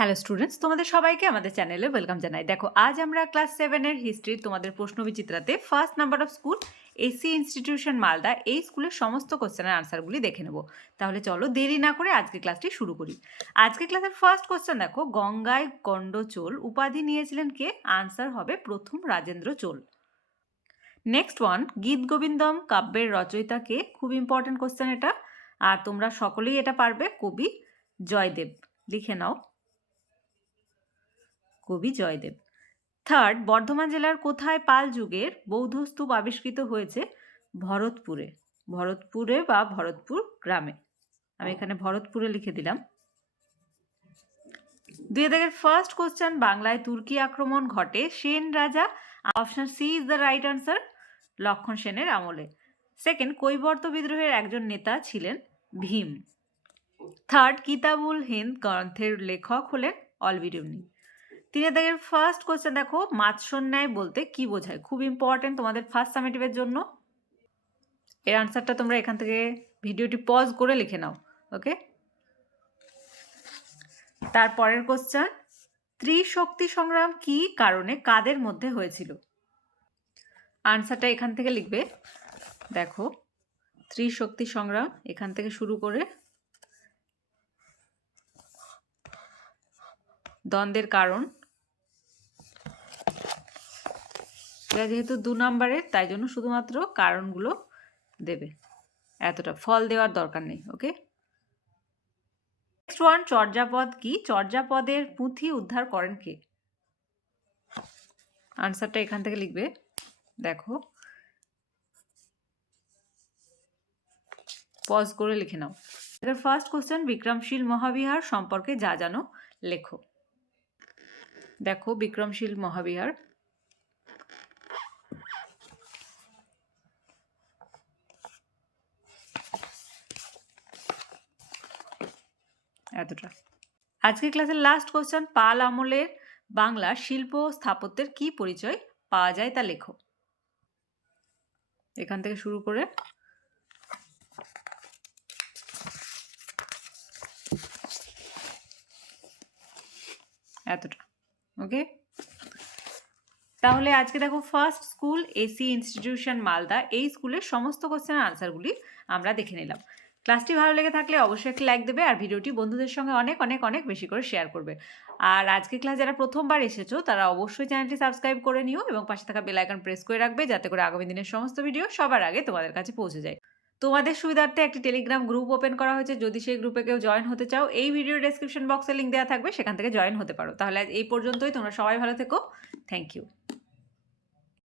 Hello students, তোমাদের সবাইকে আমাদের চ্যানেলে ওয়েলকাম জানাই। দেখো, আজ আমরা ক্লাস 7 এর হিস্ট্রি তোমাদের প্রশ্নবিচিত্রাতে first number of school AC institution Malda এই স্কুলের সমস্ত কোশ্চেনের আনসারগুলি দেখে নেব। তাহলে চলো দেরি না করে আজকে ক্লাসটি শুরু করি। আজকে ক্লাসের ফার্স্ট কোশ্চেন দেখো, গঙ্গায় গণ্ড চোল উপাধি নিয়েছিলেন কে? আনসার হবে প্রথম রাজেন্দ্র চোল। নেক্সট ওয়ান, গীত গোবিন্দম কাব্যের রচয়িতা কে? খুব ইম্পর্টেন্ট কোশ্চেন এটা, আর তোমরা সকলেই এটা পারবে। কবি জয়দেব। লিখে নাও, কবি জয়দেব। থার্ড, বর্ধমান জেলার কোথায় পাল যুগের বৌদ্ধ স্তূপ আবিষ্কৃত হয়েছে? ভরতপুরে। ভরতপুরে বা ভরতপুর গ্রামে। আমি এখানে ভরতপুরে লিখে দিলাম। 2000 ফার্স্ট কোশ্চেন, বাংলায় তুর্কি আক্রমণ ঘটে সেন রাজা, option C is the right answer, Lakshman সেনের আমলে। সেকেন্ড, কৈবর্ত বিদ্রোহের একজন নেতা ছিলেন ভীম। থার্ড, কিতাবুল হিন্দ গ্রন্থের লেখক হলেন অলবিরুনি। 3000 ফার্স্ট কোশ্চেন দেখো, মাৎসন্যায় বলতে কি বোঝায়? খুব ইম্পর্টেন্ট তোমাদের ফার্স্ট সামেটিভের জন্য। এর আনসারটা তোমরা এখান থেকে ভিডিওটি পজ করে লিখে নাও। ওকে, তারপরের কোশ্চেন, ত্রিশক্তি সংগ্রাম কি কারণে কাদের মধ্যে হয়েছিল? আনসারটা এখান থেকে লিখবে। দেখো, ত্রিশক্তি সংগ্রাম এখান থেকে শুরু করে দ্বন্দ্বের কারণ, এটা যেহেতু 2 নম্বরের তাই জন্য শুধুমাত্র কারণগুলো দেবে, এতটা ফল দেওয়ার দরকার নেই। ওকে, নেক্সট ওয়ান, চর্যাপদ কি? চর্যাপদের পুঁথি উদ্ধার করেন কে? আনসারটা এখান থেকে লিখবে। দেখো, পজ করে লিখে নাও। ফার্স্ট কোশ্চেন, বিক্রমশীল মহাবিহার সম্পর্কে যা জানো লেখো। দেখো, বিক্রমশীল মহাবিহার এতটা। আজকে ক্লাসের লাস্ট কোশ্চেন, পাল আমলের বাংলা শিল্প স্থাপত্যের কি পরিচয় পাওয়া যায় তা লেখো। এখান থেকে শুরু করে এতটা। ওকে, তাহলে আজকে দেখো, first school AC institution Malda এই স্কুলের সমস্ত কোশ্চেনের আনসারগুলি আমরা দেখে নিলাম। ক্লাসটি ভালো লেগে থাকলে অবশ্যই একটি লাইক দেবে আর ভিডিওটি বন্ধুদের সঙ্গে অনেক অনেক অনেক বেশি করে শেয়ার করবে। আর আজকে ক্লাস যারা প্রথমবার এসেছো তারা অবশ্যই চ্যানেলটি সাবস্ক্রাইব করে নিও এবং পাশে থাকা বেল আইকন প্রেস করে রাখবে যাতে করে আগামী দিনের সমস্ত ভিডিও সবার আগে তোমাদের কাছে পৌঁছে যায়। তোমাদের সুবিধার্থে একটি টেলিগ্রাম গ্রুপ ওপেন করা হয়েছে, যদি সেই গ্রুপে কেউ জয়েন হতে চাও এই ভিডিও ডেসক্রিপশন বক্সে লিঙ্ক দেওয়া থাকবে, সেখান থেকে জয়েন হতে পারো। তাহলে এই পর্যন্তই, তোমরা সবাই ভালো থেকো। Thank you.